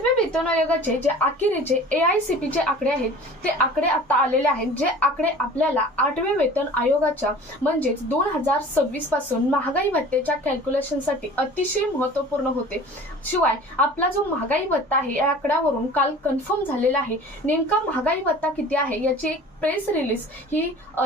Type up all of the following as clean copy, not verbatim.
सातव्या वेतन आयोगाचे जे अखेरीचे AICP चे आकडे आहेत ते आकडे आता आलेले आहेत, जे आकडे आपल्याला आठव्या वेतन आयोगाच्या म्हणजेच 2026 पासून महागाई भत्त्याच्या कॅल्क्युलेशनसाठी अतिशय महत्त्वपूर्ण होते। शिवाय आपला जो महागाई भत्ता आहे या आकड्यावरून काल कन्फर्म झालेला आहे। नेमका महागाई भत्ता किती आहे याची एक प्रेस रिलीज ही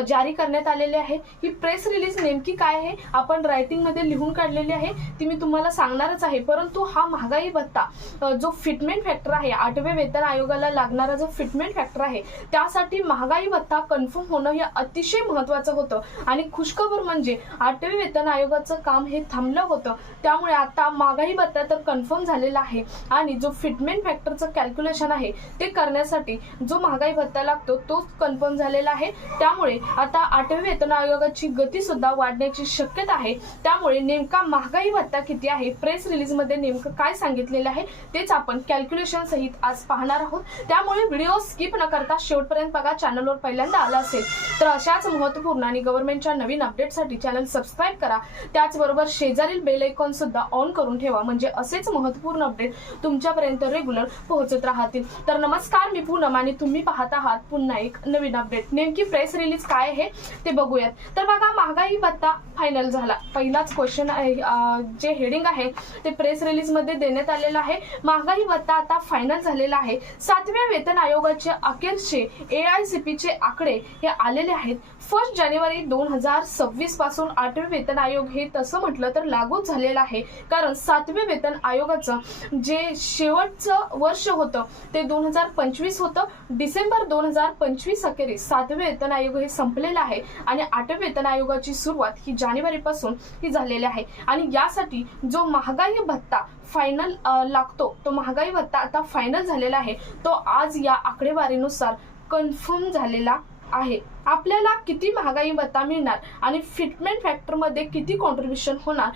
जारी करण्यात आलेली आहे। ही प्रेस रिलीज नेमकी काय आहे आपण रायटिंग मध्ये लिहून काढलेली आहे, ती मी तुम्हाला सांगणारच आहे। परंतु हा महागाई भत्ता जो फिटमेंट फॅक्टर आहे, आठव्या वेतन आयोगाला लागणारा जो फिटमेंट फॅक्टर आहे त्यासाठी महागाई भत्ता कन्फर्म होणं हे अतिशय महत्त्वाचं होतं। आणि खुशखबर म्हणजे आठव्या वेतन आयोगाचं काम हे थांबलं होतं, त्यामुळे आता महागाई भत्ता तर कन्फर्म झालेला आहे आणि जो फिटमेंट फॅक्टरचं कॅल्क्युलेशन आहे ते करण्यासाठी जो महागाई भत्ता लागतो तोच कन्फर्म झालेला आहे। त्यामुळे आता आठव्या वेतन आयोगाची गती सुद्धा वाढण्याची शक्यता आहे। त्यामुळे नेमका महागाई भत्ता किती आहे, प्रेस रिलीज मध्ये नेमकं काय सांगितलेलं आहे तेच आपण कॅल्क्युलेशन सहित आज पाहणार आहोत। त्यामुळे व्हिडिओ स्किप न करता शेवटपर्यंत बघा। चॅनलवर पहिल्यांदा आला असेल तर अशाच महत्त्वपूर्ण आणि गव्हर्नमेंटच्या नवीन अपडेटसाठी चॅनल सबस्क्राइब करा। त्याचबरोबर शेजारील बेल आयकॉन सुद्धा ऑन करून ठेवा, म्हणजे असेच महत्त्वपूर्ण अपडेट तुमच्यापर्यंत रेग्युलर पोहोचत राहतील। तर नमस्कार, मी पूनम आणि तुम्ही पाहत आहात पुन्हा एक नवीन अपडेट। नेमकी प्रेस रिलीज काय आहे ते बघूयात। तर बघा, महागाई भत्ता फायनल झाला। पहिलाच क्वेश्चन आहे, जे हेडिंग आहे ते प्रेस रिलीज मध्ये देण्यात आलेलं आहे। महागाई भत्ता आता फायनल झालेला आहे। सातव्या वेतन आयोगाचे अखेरचे AICP चे आकडे हे आलेले आहेत। 1 जानेवारी 2026 पासून आठवे वेतन आयोग हे तसं म्हटलं तर लागूच झालेलं आहे, कारण सातव्या वेतन आयोगाचं जे शेवटचं वर्ष होतं ते 2025 होतं। डिसेंबर 2025 अखेरीस सातवे वेतन आयोग हे संपलेलं आहे आणि आठव्या वेतन आयोगाची सुरुवात ही जानेवारी पासून ही झालेली आहे। आणि यासाठी जो महागाई भत्ता फायनल लागतो तो महागाई भत्ता आता फायनल झालेला आहे, तो आज या आकडेवारीनुसार कन्फर्म झालेला आहे। आपल्याला किती महागाई भत्ता मिळणार आणि फिटमेंट फॅक्टर मध्ये किती कॉन्ट्रीब्युशन होणार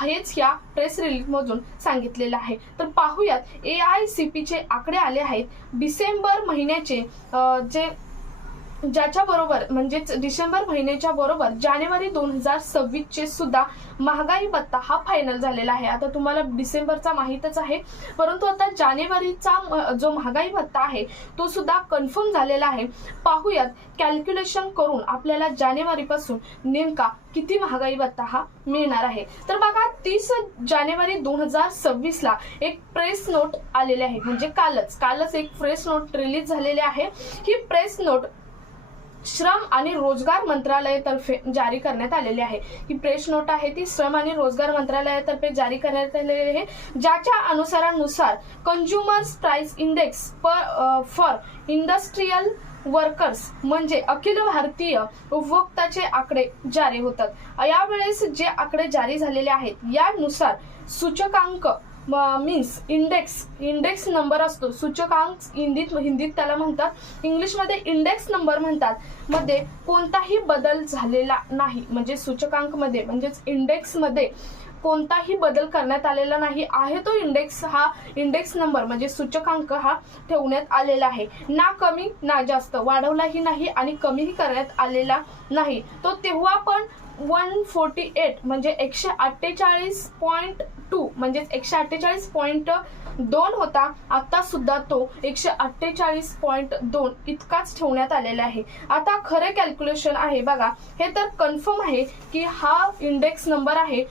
हेच या प्रेस रिलीज मधून सांगितलेलं आहे। तर पाहूयात, AICP चे आकडे आले आहेत डिसेंबर महिन्याचे, जे ज्याच्या बरोबर म्हणजेच डिसेंबर महिन्याच्या बरोबर जानेवारी 2026 चे सुद्धा महागाई भत्ता हा फायनल झालेला आहे। आता तुम्हाला डिसेंबरचा माहीतच आहे, परंतु आता जानेवारीचा जो महागाई भत्ता आहे तो सुद्धा कन्फर्म झालेला आहे। पाहूयात कॅल्क्युलेशन करून आपल्याला जानेवारी पासून नेमका किती महागाई भत्ता हा मिळणार आहे। तर बघा, 30 जानेवारी 2026 ला एक प्रेस नोट आलेली आहे, म्हणजे कालच एक प्रेस नोट रिलीज झालेली आहे। ही प्रेस नोट श्रम आणि रोजगार मंत्रालयातर्फे जारी करण्यात आलेली आहे। ही प्रेस नोट आहे ती श्रम आणि रोजगार मंत्रालयातर्फे जारी करण्यात आलेली आहे, ज्याच्या अनुसार consumers price index for industrial workers म्हणजे अखिल भारतीय उपभोक्ताचे आकडे जारी होतात। यावेळेस जे आकडे जारी झालेले आहेत यानुसार सूचकांक मीन्स इंडेक्स नंबर असतो, सूचकांक हिंदीत त्याला म्हणतात, इंग्लिश मध्ये इंडेक्स नंबर म्हणतात, मध्ये कोणताही बदल झालेला नाही। म्हणजे सूचकांक मध्ये म्हणजेच इंडेक्स मध्ये कोणताही बदल करण्यात आलेला नाही आहे। तो इंडेक्स नंबर म्हणजे सूचकांक हा ठेवण्यात आलेला आहे, ना कमी ना जास्त, वाढवलाही नाही आणि कमीही करण्यात आलेला नाही। तो तेव्हा पण 148 म्हणजे 148.2 म्हणजे 148.2 होता, आता सुद्धा तो 148.2 इतकाच ठेवण्यात आलेला आहे। आता खरे कॅल्क्युलेशन आहे बघा, हे तर कन्फर्म आहे की हा इंडेक्स नंबर आहे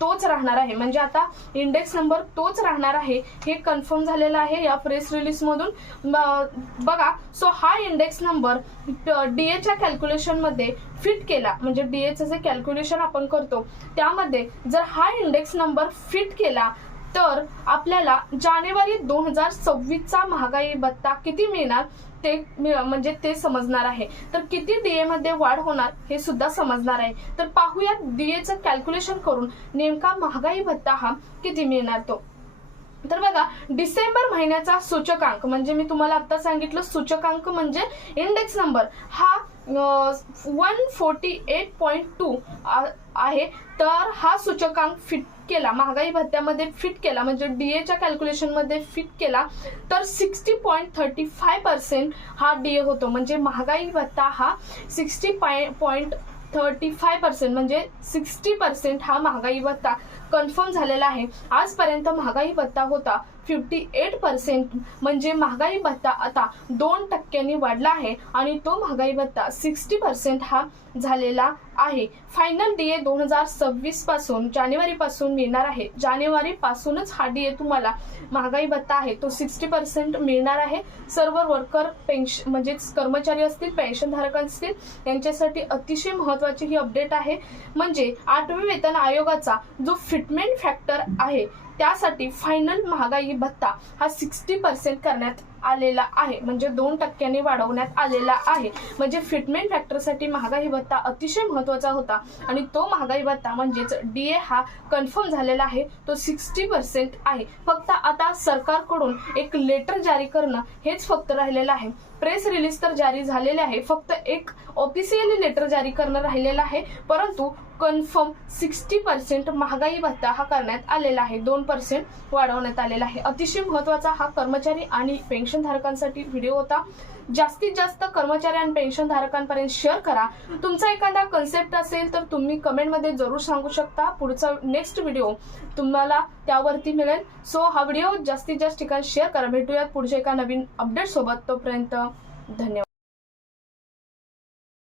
तोच राहणार आहे, म्हणजे आता इंडेक्स नंबर तोच राहणार आहे हे कन्फर्म झालेलं आहे या प्रेस रिलीज मधून। बघा, सो हा इंडेक्स नंबर DA च्या कॅल्क्युलेशन मध्ये फिट केला, म्हणजे DA चे जे कॅल्क्युलेशन आपण करतो त्यामध्ये जर हा इंडेक्स नंबर फिट केला तर आपल्याला जानेवारी 2026 चा महागाई भत्ता किती मिळणार म्हणजे ते समजणार आहे। तर किती DA मध्ये वाढ होणार हे सुद्धा समजणार आहे। तर पाहूयात DA चं कॅल्क्युलेशन करून नेमका महागाई भत्ता हा किती मिळणार तो। तर बघा, डिसेंबर महिन्याचा सूचकांक म्हणजे मी तुम्हाला आता सांगितलं, सूचकांक म्हणजे इंडेक्स नंबर हा 148.2 आहे। तर हा सूचकांक फिट केला, महागाई भत्त्यामध्ये फिट केला म्हणजे DA च्या कॅल्क्युलेशन मध्ये फिट केला तर 60.35% हा DA होतो, म्हणजे महागाई भत्ता हा 60.35 35% म्हणजे 60% हा महागाई भत्ता कन्फर्म झालेला आहे. आजपर्यंत महागाई भत्ता होता 58%, म्हणजे महागाई भत्ता आता 2% वाढला आहे आणि तो महागाई भत्ता 60% हा झालेला आहे. फायनल डीए 2026 पासून जानेवारी पासून मिळणार आहे. जानेवारी पासूनच हा डीए तुम्हाला महागाई भत्ता आहे तो 60% मिळणार आहे. सर्व वर्कर पेन्शन म्हणजेच कर्मचारी असतील, पेन्शनधारक असतील यांच्यासाठी अतिशय महत्त्वाची ही अपडेट आहे. म्हणजे 8वे वेतन आयोगाचा जो फिटमेंट फॅक्टर आहे त्यासाठी फायनल महागाई भत्ता हा 60% करण्यात आलेला आहे, म्हणजे 2% वाढवण्यात आलेला आहे. म्हणजे फिटमेंट फॅक्टरसाठी महागाई भत्ता अतिशय महत्त्वाचा होता आणि तो महागाई भत्ता म्हणजेच डीए हा कन्फर्म झालेला आहे, तो 60% आहे. फक्त आता सरकारकडून एक लेटर जारी करणं हेच फक्त राहिलेलं आहे. प्रेस रिलीज तर जारी झालेले आहे, फक्त एक ऑफिशियली लेटर जारी करणं राहिलेलं आहे. परंतु कन्फर्म 60% महागाई भत्ता हा करण्यात आलेला आहे, 2% वाढवण्यात आलेला आहे. अतिशय महत्त्वाचा हा कर्मचारी आणि पेन्शनधारकांसाठी व्हिडिओ होता. जास्तीत जास्त कर्मचारी आणि पेन्शनधारकांपर्यंत शेअर करा. तुमचा एखादा कन्सेप्ट असेल तर तुम्ही कमेंटमध्ये जरूर सांगू शकता. पुढचा नेक्स्ट व्हिडिओ तुम्हाला त्यावरती मिळेल. सो हा व्हिडिओ जास्तीत जास्त ठिकाणी शेअर करा. भेटूयात पुढच्या एका नवीन अपडेट सोबत. तोपर्यंत धन्यवाद.